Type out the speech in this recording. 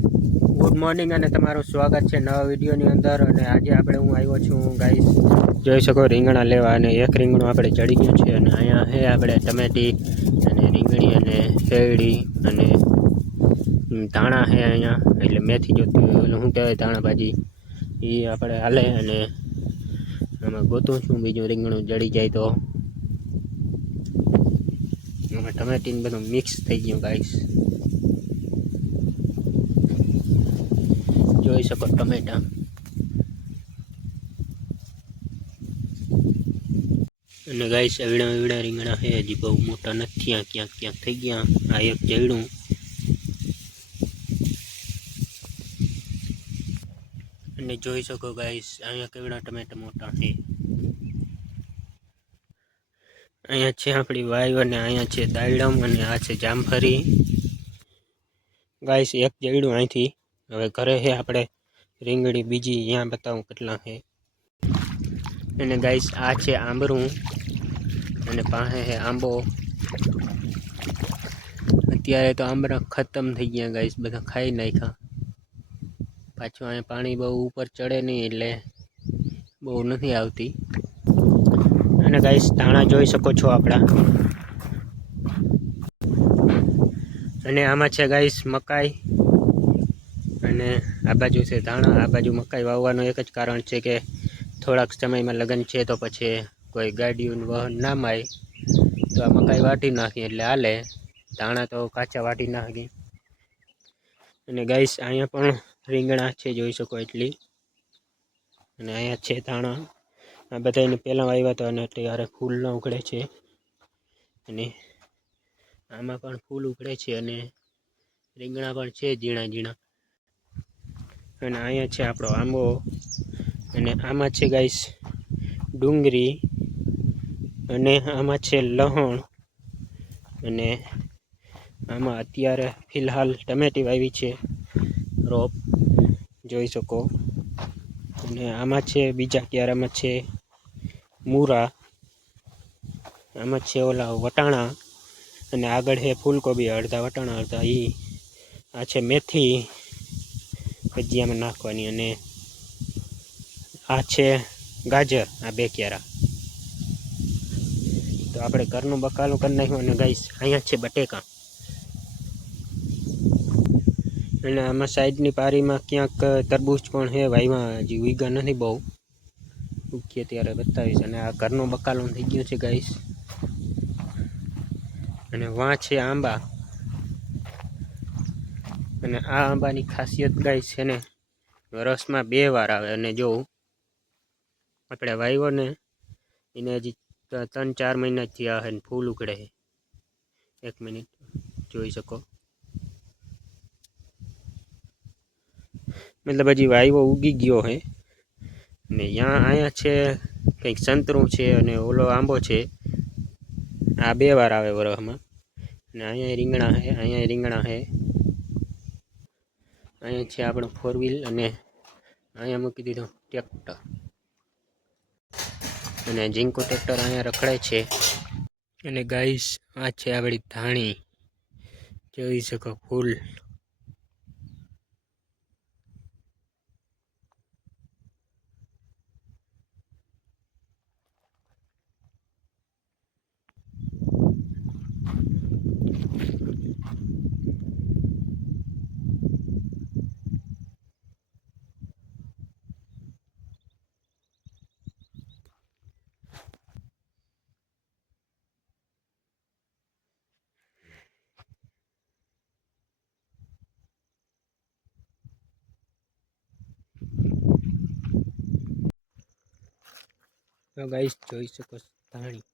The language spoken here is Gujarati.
ગુડ મોર્નિંગ અને તમારું સ્વાગત છે નવા વિડીયોની અંદર અને આજે આપણે હું આવ્યો છું ગાઈસ જોઈ શકો રીંગણા લેવા અને એક રીંગણું આપણે ચડી ગયું છે અને અહીંયા છે આપણે ટમેટી અને રીંગણી અને શેરડી અને ધાણા છે અહીંયા, એટલે મેથી જોતું શું કહેવાય, ધાણા ભાજી એ આપણે હાલે અને આમાં ગોતું છું, બીજું રીંગણું જડી જાય તો. આમાં ટમેટીને બધું મિક્સ થઈ ગયું ગાઈસ જોઈ શકો ટમેટા. અને ગાઈસ એવડા એવડા રીંગણા છે. હજી બહુ મોટા નથી. આ ક્યાંક ક્યાંક થઈ ગયા. આ એક જયડું. અને જોઈ શકો ગાઈસ, અહીંયા કેવડા ટમેટા મોટા છે. અહીંયા છે આપણી વાયુ અને અહીંયા છે દાયડમ અને આ છે જામફરી. ગાઈસ, એક જયડું અહીંથી હવે ઘરે છે આપણે. રીંગણી બીજી અહીંયા બતાવું કેટલા છે અને ગાઈસ, આ છે આંબરું. અને પાસે છે આંબો. અત્યારે તો આંબરા ખતમ થઈ ગયા ગાઈસ, બધા ખાઈ નાખ્યા. પાછું અહીંયા પાણી બહુ ઉપર ચડે નહીં એટલે બહુ નથી આવતી. અને ગાઈસ, દાણા જોઈ શકો છો આપણા. અને આમાં છે ગાઈસ, મકાઈ. અને આ બાજુ છે ધાણા, આ બાજુ મકાઈ વાવવાનું એક જ કારણ છે કે થોડાક સમયમાં લગ્ન છે તો પછી કોઈ ગાડીઓનું વહન ના માય. તો આ મકાઈ વાટી નાખી એટલે હાલે, ધાણા તો કાચા વાટી નાખી. અને ગાઈસ, અહીંયા પણ રીંગણા છે, જોઈ શકો એટલી. અને અહીંયા છે ધાણા. આ બધા એને પહેલાં વાવ્યા હતા અને એટલે યારે ફૂલ ન ઉગડે છે. અને આમાં પણ ફૂલ ઉગડે છે અને રીંગણા પણ છે ઝીણા ઝીણા અને અહીંયા છે આપણો આંબો. અને આમાં છે ગાઈસ ડુંગળી. અને આમાં છે લહણ. અને આમાં અત્યારે ફિલહાલ ટમેટી વાવી છે. રોપ, જોઈ શકો. અને આમાં છે બીજા ક્યારામાં છે મૂરા. આમાં છે ઓલા વટાણા. અને આગળ છે ફૂલકોબી, અડધા વટાણા, અડધા એ આ છે મેથી. ભજીયામાં નાખવાની અને આ છે ગાજર, આ બે ક્યારા તો આપણે ઘરનું બકાલું કરી નાખ્યું અને ગાઈસ, અહીંયા છે બટેકા. અને આમાં સાઈડની પારીમાં ક્યાંક તરબૂચ પણ છે વાયમાં હજી ઉગ્યા નથી બહુ. ઉગીએ ત્યારે બતાવીશ. અને આ ઘરનું બકાલું થઈ ગયું છે, ગાઈસ. અને વાં છે આંબા. અને આ આંબાની ખાસિયત ગાય છે ને, વરસમાં બે વાર આવે. અને જો આપણે વાવ્યો ને, એને હજી ત્રણ, ચાર મહિના થયા છે ને ફૂલ ઉકળે એક મિનિટ, જોઈ શકો. મતલબ હજી વાયવો ઉગી ગયો છે ને ત્યાં અહીંયા છે, કંઈક સંતરું છે અને ઓલો આંબો છે. આ બે વાર આવે વરસમાં. અને અહીંયા રીંગણા છે અહીંયા રીંગણા છે અહીંયા છે આપણો ફોર વ્હીલ અને અહીંયા મૂકી દીધું ટ્રેક્ટર અને જીંકો ટ્રેક્ટર અહીંયા રખડે છે. અને ગાઈસ આ છે આપણી ધાણી. જોઈ શકો ફૂલ તો ગાઈસ જોઈ શકો છો ધાણી.